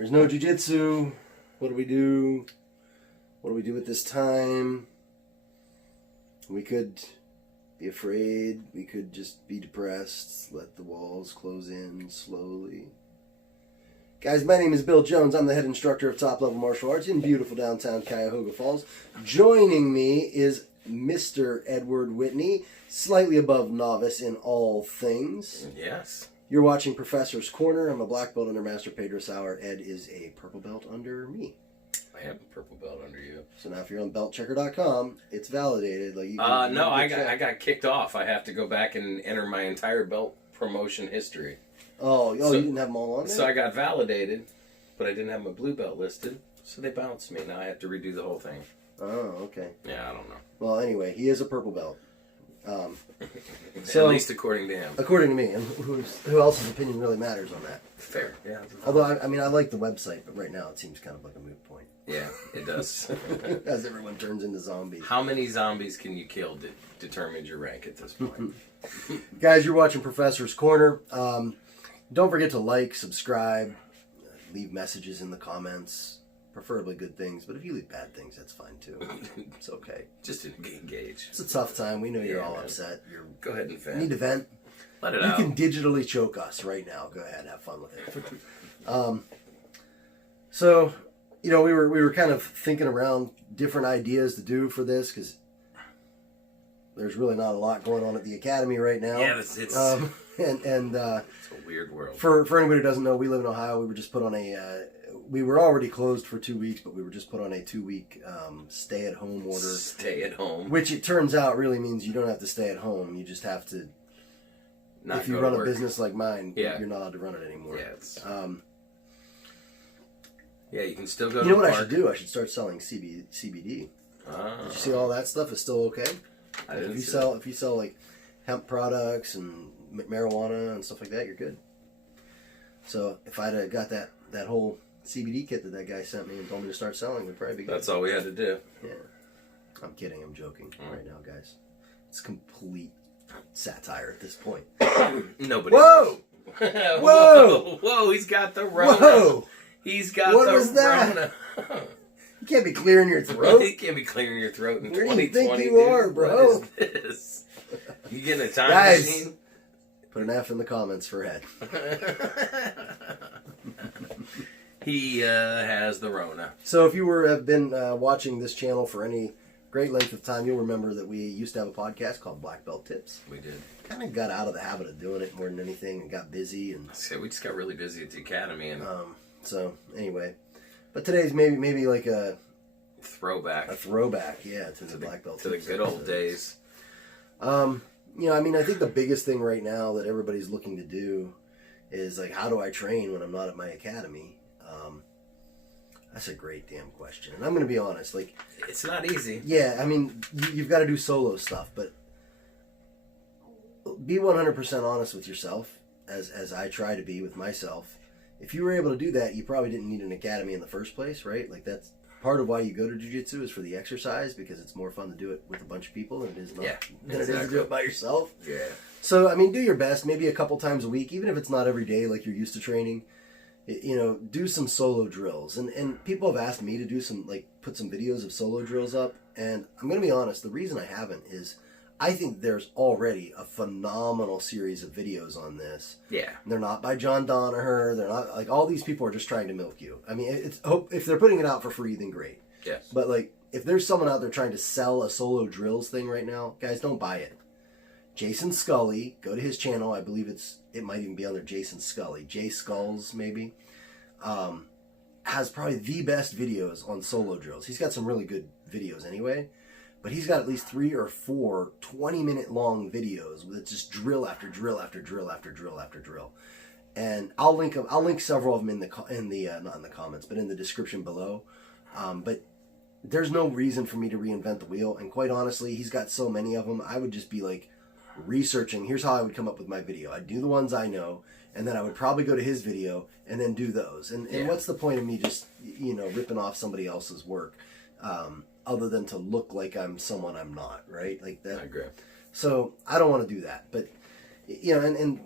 There's no jiu-jitsu. What do we do? What do we do at this time? We could be afraid. We could just be depressed. Let the walls close in slowly. Guys, my name is Bill Jones. I'm the head instructor of Top Level Martial Arts in beautiful downtown Cuyahoga Falls. Joining me is Mr. Edward Whitney, slightly above novice in all things. Yes. You're watching Professor's Corner. I'm a black belt under Master Pedro Sauer. Ed is a purple belt under me. I have a purple belt under you. So now if you're on beltchecker.com, it's validated. Like I got kicked off. I have to go back and enter my entire belt promotion history. So, you didn't have them all on there? So I got validated, but I didn't have my blue belt listed. So they bounced me. Now I have to redo the whole thing. Oh, okay. Yeah, I don't know. Well, anyway, he is a purple belt. At least according to him. According to me. And who else's opinion really matters on that? Fair, yeah. Although, I like the website, but right now it seems kind of like a moot point. Yeah, it does. As everyone turns into zombies. How many zombies can you kill determines your rank at this point. Guys, you're watching Professor's Corner. Don't forget to like, subscribe, leave messages in the comments. Preferably good things, but if you leave bad things, that's fine too. It's okay. Just engage. It's a tough time. We know you're all upset. Go ahead and vent. You need to vent. Let it out. You can digitally choke us right now. Go ahead, have fun with it. So, we were kind of thinking around different ideas to do for this because there's really not a lot going on at the academy right now. Yeah, it's it's a weird world. For anybody who doesn't know, we live in Ohio. We were just put on we were already closed for 2 weeks, but we were just put on a 2-week stay-at-home order. Stay at home. Which it turns out really means you don't have to stay at home. You just have to. If you run a business like mine, you're not allowed to run it anymore. Yeah, you can still go to the park. You know what I should do? I should start selling CBD. Did you see all that stuff is still okay? If you sell like hemp products and marijuana and stuff like that, you're good. So if I'd have got that whole CBD kit that guy sent me and told me to start selling, would probably be good. That's all we had to do. Yeah. I'm kidding. I'm joking right now, guys. It's complete satire at this point. Nobody. Whoa! Whoa! Whoa! He's got the Rona. Whoa! He's got what the was that? Rona. You can't be clearing your throat. You can't be clearing your throat in 2020. What do you think you are, bro? What is this? You getting a time Guys, machine? Put an F in the comments for Ed. He has the Rona. So if you have been watching this channel for any great length of time, you'll remember that we used to have a podcast called Black Belt Tips. We did. Kind of got out of the habit of doing it more than anything and got busy. And so we just got really busy at the academy. And so anyway, but today's maybe like a throwback. A throwback, yeah, to the Black Belt to Tips. The good old days. I think the biggest thing right now that everybody's looking to do is like, how do I train when I'm not at my academy? That's a great damn question. And I'm going to be honest, like... It's not easy. Yeah, I mean, you've got to do solo stuff, but be 100% honest with yourself, as I try to be with myself. If you were able to do that, you probably didn't need an academy in the first place, right? Like, that's part of why you go to jiu-jitsu is for the exercise, because it's more fun to do it with a bunch of people than it is to do it by yourself. Yeah. So, I mean, do your best, maybe a couple times a week, even if it's not every day like you're used to training. Do some solo drills. And people have asked me to do put some videos of solo drills up. And I'm going to be honest, the reason I haven't is I think there's already a phenomenal series of videos on this. Yeah. They're not by John Danaher. They're not, like, all these people are just trying to milk you. I mean, if they're putting it out for free, then great. Yes. But, like, if there's someone out there trying to sell a solo drills thing right now, guys, don't buy it. Jason Scully, go to his channel. I believe it might even be under Jason Scully. J Skulls, maybe. Has probably the best videos on solo drills. He's got some really good videos anyway. But he's got at least 3 or 4 20-minute long videos with just drill after drill after drill after drill after drill. And I'll link several of them not in the comments, but in the description below. But there's no reason for me to reinvent the wheel. And quite honestly, he's got so many of them. I would just be like researching. Here's how I would come up with my video. I'd do the ones I know, and then I would probably go to his video and then do those. And what's the point of me just ripping off somebody else's work, other than to look like I'm someone I'm not, right? Like that. I agree. So I don't want to do that. But and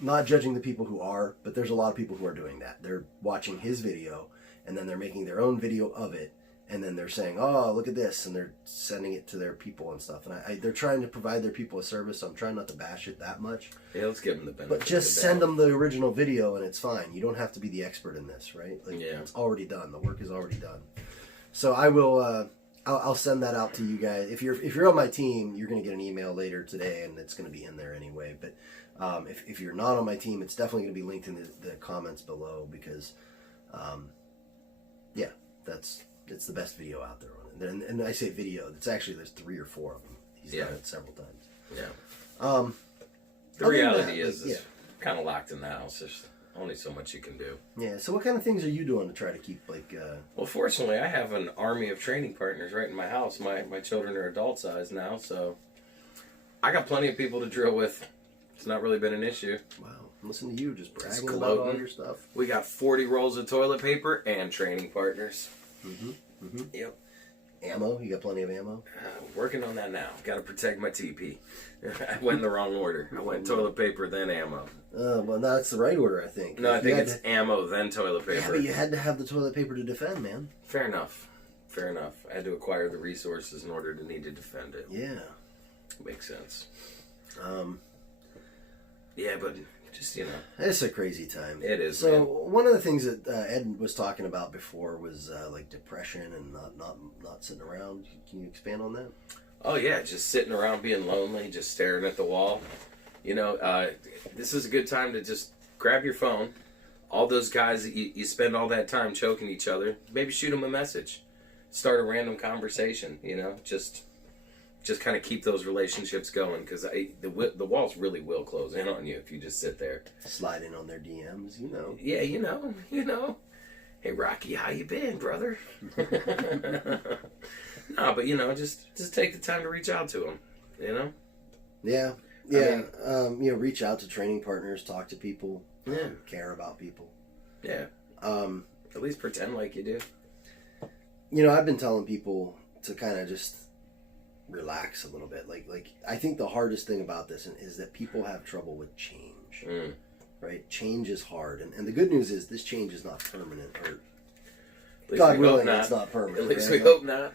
not judging the people who are, but there's a lot of people who are doing that. They're watching his video, and then they're making their own video of it, and then they're saying, oh, look at this, and they're sending it to their people and stuff. And they're trying to provide their people a service, so I'm trying not to bash it that much. Yeah, let's give them the benefit. But just send them the original video, and it's fine. You don't have to be the expert in this, right? Like, yeah. It's already done. The work is already done. So I will... I'll send that out to you guys. If you're on my team, you're going to get an email later today, and it's going to be in there anyway. But if you're not on my team, it's definitely going to be linked in the comments below because, yeah, it's the best video out there on it. And I say video, there's 3 or 4 of them. He's done it several times. Yeah. The reality is kind of locked in the house. There's only so much you can do. Yeah. So what kind of things are you doing to try to keep Well, fortunately, I have an army of training partners right in my house. My children are adult size now, so I got plenty of people to drill with. It's not really been an issue. Wow. Listen to you just bragging about all your stuff. We got 40 rolls of toilet paper and training partners. Mm-hmm. Mm-hmm. Yep. Ammo? You got plenty of ammo? Working on that now. Got to protect my TP. I went in the wrong order. I went toilet paper, then ammo. Well, that's the right order, I think. No, I think it's ammo, then toilet paper. Yeah, but you had to have the toilet paper to defend, man. Fair enough. Fair enough. I had to acquire the resources in order to need to defend it. Yeah. Makes sense. Yeah, but just, it's a crazy time. It is. So man. one of the things that Ed was talking about before was like depression and not sitting around. Can you expand on that? Oh yeah, just sitting around being lonely, just staring at the wall. This is a good time to just grab your phone. All those guys that you spend all that time choking each other, maybe shoot them a message. Start a random conversation, just kind of keep those relationships going because the walls really will close in on you if you just sit there. Slide in on their DMs, Yeah, you know. Hey, Rocky, how you been, brother? No, but, just take the time to reach out to them, Yeah. Yeah. I mean, reach out to training partners, talk to people, care about people. Yeah. At least pretend like you do. I've been telling people to kind of just relax a little bit. Like I think the hardest thing about this is that people have trouble with change. Right? Change is hard. And the good news is this change is not permanent. Or God willing, it's not permanent. At least we hope not.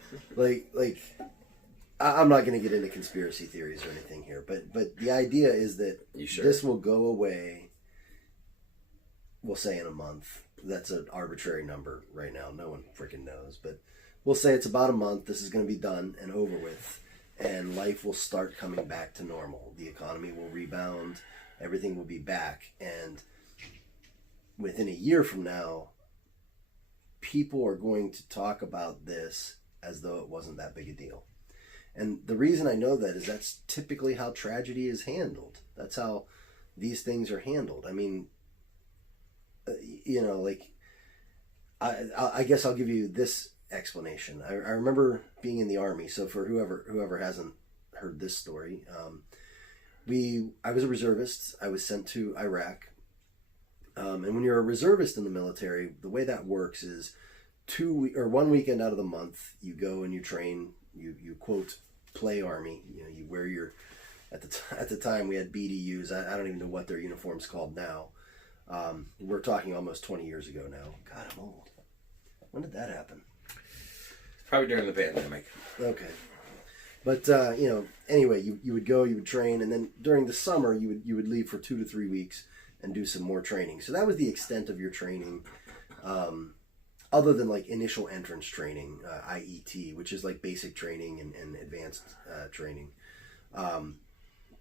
I'm not going to get into conspiracy theories or anything here, but the idea is that this will go away, we'll say in a month. That's an arbitrary number right now. No one freaking knows. But we'll say it's about a month. This is going to be done and over with. And life will start coming back to normal. The economy will rebound. Everything will be back. And within a year from now, people are going to talk about this as though it wasn't that big a deal. And the reason I know that is that's typically how tragedy is handled. That's how these things are handled. I mean, I guess I'll give you this explanation. I remember being in the Army. So for whoever hasn't heard this story, I was a reservist. I was sent to Iraq. And when you're a reservist in the military, the way that works is 1 weekend out of the month, you go and you train. You quote play Army. You wear your at the time we had BDUs. I don't even know what their uniform's called now. We're talking almost 20 years ago now. God, I'm old. When did that happen? Probably during the pandemic. Okay. But, anyway, you would go, you would train, and then during the summer, you would leave for 2 to 3 weeks and do some more training. So that was the extent of your training, other than, like, initial entrance training, IET, which is, like, basic training and advanced training.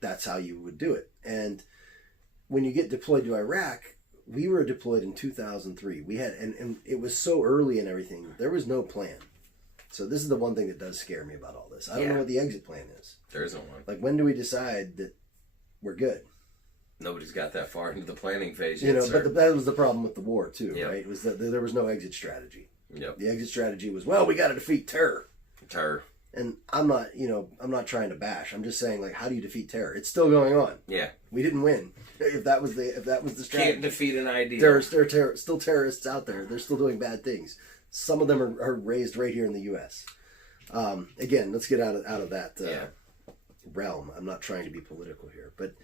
That's how you would do it. And when you get deployed to Iraq, we were deployed in 2003. We had, and it was so early and everything, there was no plan. So this is the one thing that does scare me about all this. I don't know what the exit plan is. There isn't one. Like, when do we decide that we're good? Nobody's got that far into the planning phase yet, but that was the problem with the war, too, right? It was that there was no exit strategy. Yep. The exit strategy was, we got to defeat terror. Terror. And I'm not trying to bash. I'm just saying, like, how do you defeat terror? It's still going on. Yeah. We didn't win. If that was the strategy. Can't defeat an idea. There are still terrorists out there. They're still doing bad things. Some of them are raised right here in the U.S. Again, let's get out of that realm. I'm not trying to be political here, but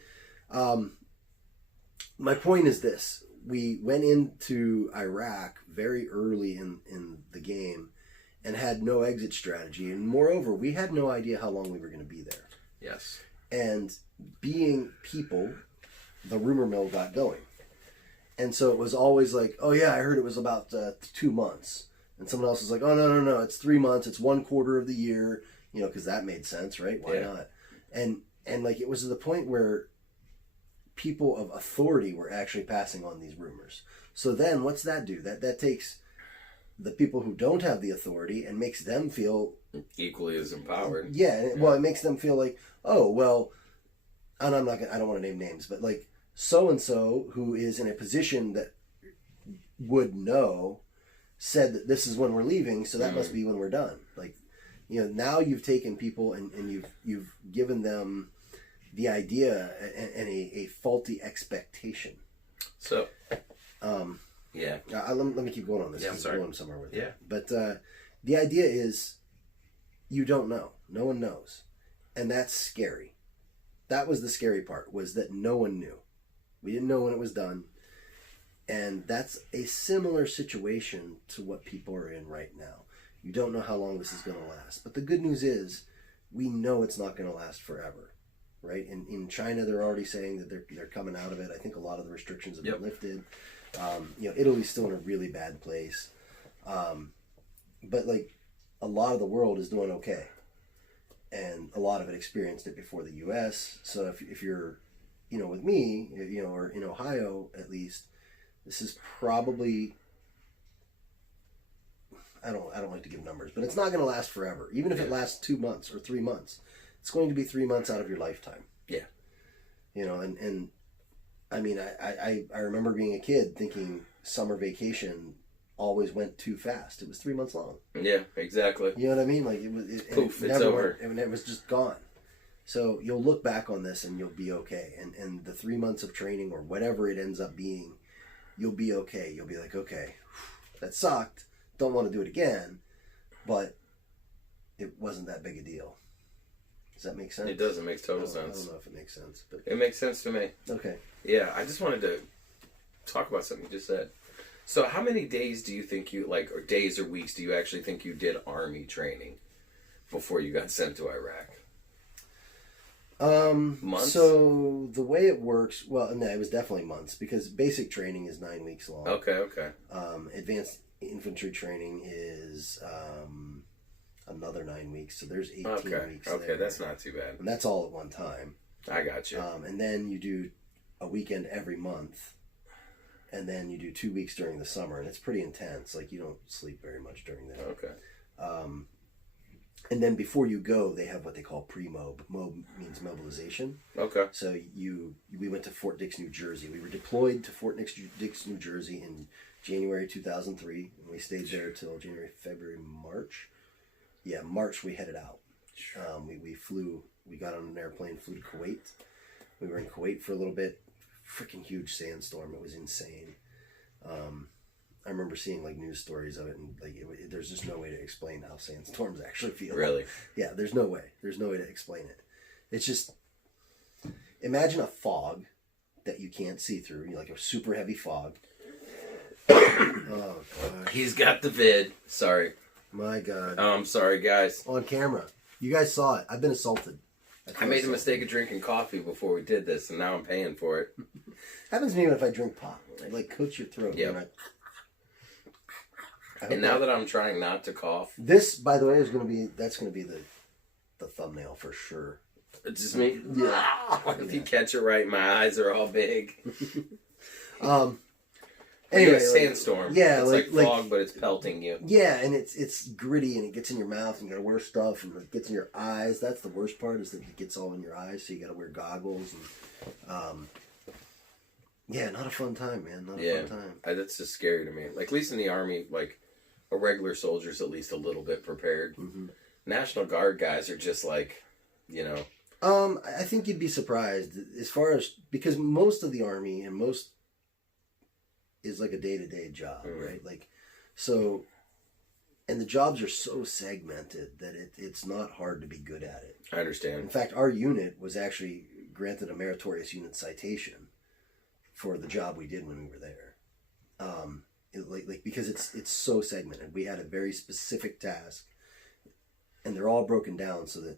my point is this. We went into Iraq very early in the game and had no exit strategy. And moreover, we had no idea how long we were going to be there. Yes. And being people, the rumor mill got going. And so it was always like, oh yeah, I heard it was about 2 months. And someone else was like, oh no, it's 3 months. It's 1/4 of the year, because that made sense, right? Why not? And like, it was to the point where people of authority were actually passing on these rumors. So then what's that do? That takes the people who don't have the authority and makes them feel equally as empowered. Yeah. Well, it makes them feel like, oh, well, and I don't want to name names, but like so-and-so who is in a position that would know said that this is when we're leaving, so that must be when we're done. Like, now you've taken people and you've given them the idea and a faulty expectation. So, yeah. Let me keep going on this. Yeah, I'm sorry. I'm going somewhere with it. Yeah. But the idea is you don't know. No one knows. And that's scary. That was the scary part, was that no one knew. We didn't know when it was done. And that's a similar situation to what people are in right now. You don't know how long this is going to last. But the good news is we know it's not going to last forever. Right? In China, they're already saying that they're coming out of it. I think a lot of the restrictions have been lifted. Italy's still in a really bad place. But like, a lot of the world is doing okay. And a lot of it experienced it before the U.S. So if you're, with me, or in Ohio at least, this is probably, I don't like to give numbers, but it's not going to last forever. Even if it lasts 2 months or 3 months, it's going to be 3 months out of your lifetime. Yeah. And I mean, I remember being a kid thinking summer vacation always went too fast. It was 3 months long. Yeah, exactly. You know what I mean? Like, Poof, it's over. And it was just gone. So you'll look back on this and you'll be okay. And the 3 months of training or whatever it ends up being, you'll be okay. You'll be like, okay, that sucked. Don't want to do it again. But it wasn't that big a deal. Does that make sense? It does. It makes total sense. I don't know if it makes sense. But it makes sense to me. Okay. Yeah, I just wanted to talk about something you just said. So how many days do you think or days or weeks do you actually think you did Army training before you got sent to Iraq? Months? So the way it works, well, no, it was definitely months, because basic training is 9 weeks long. Okay. Advanced infantry training is another 9 weeks, so there's 18 weeks. Okay, there. That's not too bad. And that's all at one time. I got you. And then you do a weekend every month, and then you do 2 weeks during the summer, and it's pretty intense. Like, you don't sleep very much during that. Okay. And then before you go, they have what they call pre-mob. Mob means mobilization. Okay. So we went to Fort Dix, New Jersey. We were deployed to Fort Dix, New Jersey in January 2003, and we stayed there till January, February, March. Yeah, March we headed out. We flew. We got on an airplane, flew to Kuwait. We were in Kuwait for a little bit. Freaking huge sandstorm. It was insane. I remember seeing like news stories of it, and like there's just no way to explain how sandstorms actually feel. Really? Yeah, there's no way. There's no way to explain it. It's just, imagine a fog that you can't see through. Like a super heavy fog. Oh God. He's got the vid. Sorry. My God. Oh, I'm sorry, guys. On camera. You guys saw it. I've been assaulted. I made the mistake of drinking coffee before we did this, and now I'm paying for it. Happens to me if I drink pop. It like coats your throat. Yeah. And now that I'm trying not to cough. This, by the way, that's going to be the thumbnail for sure. It's just me. Yeah. If you catch it right, my eyes are all big. Anyway, sandstorm. Yeah, it's like fog, but it's pelting you. Yeah, and it's gritty, and it gets in your mouth, and you gotta wear stuff, and it gets in your eyes. That's the worst part, is that it gets all in your eyes, so you gotta wear goggles. And yeah, not a fun time, man. Not a fun time. That's just scary to me. Like, at least in the Army, like, a regular soldier's at least a little bit prepared. Mm-hmm. National Guard guys are just like, I think you'd be surprised as far as, because most of the Army and most is like a day-to-day job, right? Like, so, and the jobs are so segmented that it's not hard to be good at it. I understand. In fact, our unit was actually granted a meritorious unit citation for the job we did when we were there. Because it's so segmented. We had a very specific task, and they're all broken down so that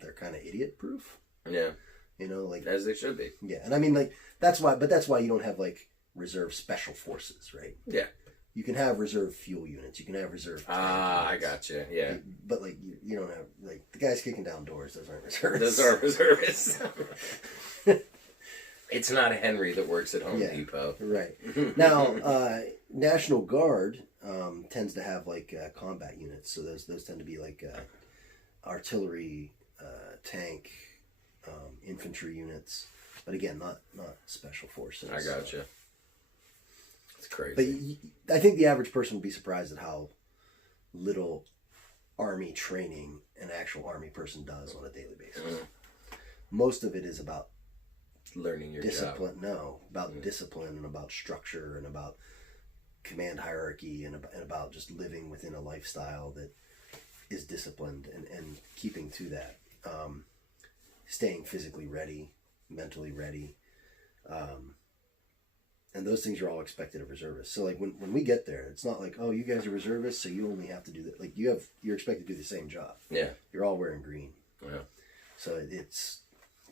they're kind of idiot proof. Yeah. You know, like as they should be. Yeah, and I mean, like that's why you don't have like reserve special forces, right? Yeah. You can have reserve fuel units. You can have reserve. I gotcha. Yeah. But like you don't have like the guys kicking down doors. Those aren't reservists. Those are reservists. It's not a Henry that works at Home Depot. Right. Now, National Guard tends to have like combat units. So those tend to be like artillery, tank, infantry units. But again, not special forces. I gotcha. It's crazy. But I think the average person would be surprised at how little Army training an actual Army person does on a daily basis. Most of it is about learning your discipline. job. No, about discipline and about structure and about command hierarchy and about just living within a lifestyle that is disciplined and keeping to that. Staying physically ready, mentally ready. And those things are all expected of reservists. So like when we get there, it's not like, oh, you guys are reservists, so you only have to do that. Like you're expected to do the same job. Yeah. You're all wearing green. Yeah. So it's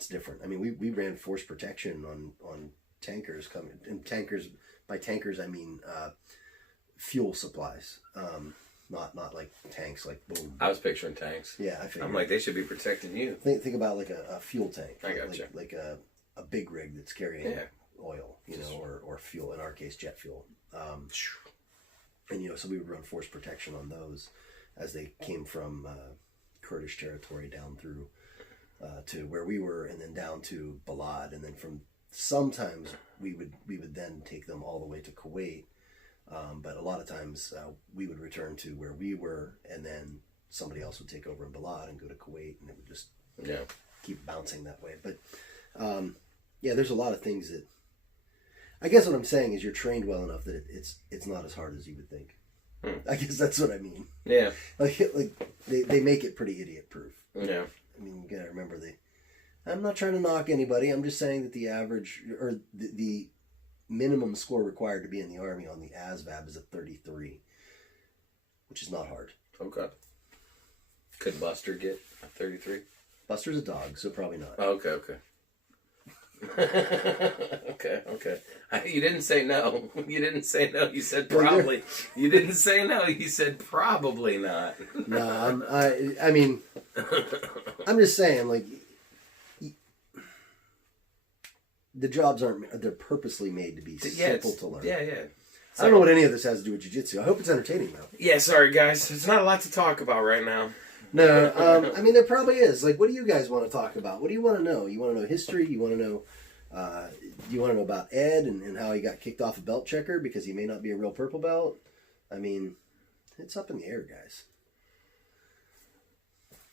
different. I mean, we ran force protection on tankers coming, and by tankers I mean fuel supplies. Not like tanks, like boom. I was picturing tanks. Yeah, I figured. I'm like, they should be protecting you. Think about like a fuel tank. I gotcha. Like a big rig that's carrying oil, or fuel. In our case, jet fuel. And so we would run force protection on those as they came from Kurdish territory down through to where we were, and then down to Balad, and then from sometimes we would then take them all the way to Kuwait. But a lot of times we would return to where we were, and then somebody else would take over in Balad and go to Kuwait, and it would just keep bouncing that way. But there's a lot of things that I guess what I'm saying is you're trained well enough that it's not as hard as you would think. I guess that's what I mean. Yeah. Like they make it pretty idiot proof. Yeah. I mean, you gotta remember I'm not trying to knock anybody. I'm just saying that the average or the minimum score required to be in the Army on the ASVAB is a 33, which is not hard. Okay. Could Buster get a 33? Buster's a dog, so probably not. Oh, okay. Okay. You didn't say no. You didn't say no. You said probably. You didn't say no. You said probably not. No, I mean, I'm just saying, like, the jobs they're purposely made to be simple to learn. Yeah. I don't know what any of this has to do with jiu-jitsu. I hope it's entertaining, though. Yeah, sorry, guys. There's not a lot to talk about right now. No, I mean, there probably is. Like, what do you guys want to talk about? What do you want to know? You want to know history? You want to know about Ed and how he got kicked off a belt checker because he may not be a real purple belt? I mean, it's up in the air, guys.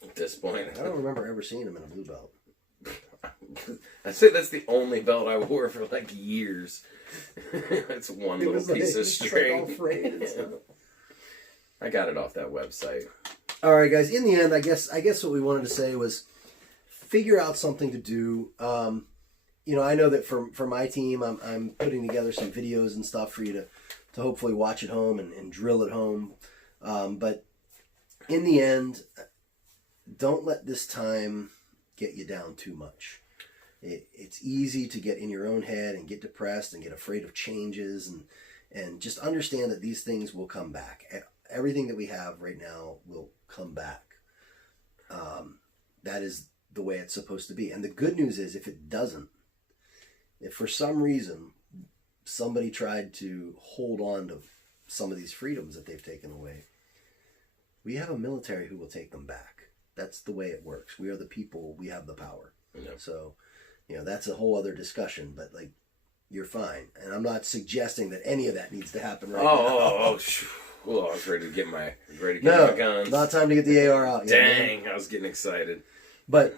At this point. I don't remember ever seeing him in a blue belt. I say that's the only belt I wore for like years. It's one little piece of string. Like all frayed and stuff. I got it off that website. All right, guys. In the end, I guess what we wanted to say was figure out something to do. I know that for my team, I'm putting together some videos and stuff for you to hopefully watch at home and drill at home. But in the end, don't let this time get you down too much. It's easy to get in your own head and get depressed and get afraid of changes and just understand that these things will come back. Everything that we have right now will come back. That is the way it's supposed to be. And the good news is if it doesn't, if for some reason somebody tried to hold on to some of these freedoms that they've taken away, we have a military who will take them back. That's the way it works. We are the people. We have the power. Yeah. So, that's a whole other discussion, but like, you're fine. And I'm not suggesting that any of that needs to happen right now. Well, I was ready to get my guns. Not time to get the AR out yet. Dang, I was getting excited. But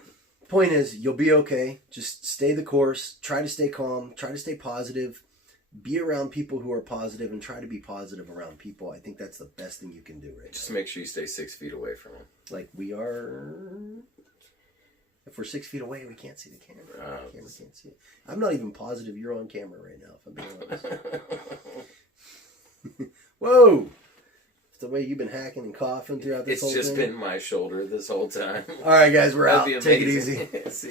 point is, you'll be okay. Just stay the course. Try to stay calm. Try to stay positive. Be around people who are positive and try to be positive around people. I think that's the best thing you can do right now. Just make sure you stay 6 feet away from them. Like we are... If we're 6 feet away, we can't see the camera. The camera can't see it. I'm not even positive you're on camera right now, if I'm being honest. Whoa! It's the way you've been hacking and coughing throughout this whole thing. It's just been my shoulder this whole time. All right, guys, we're out. That'd be Take it amazing. easy. See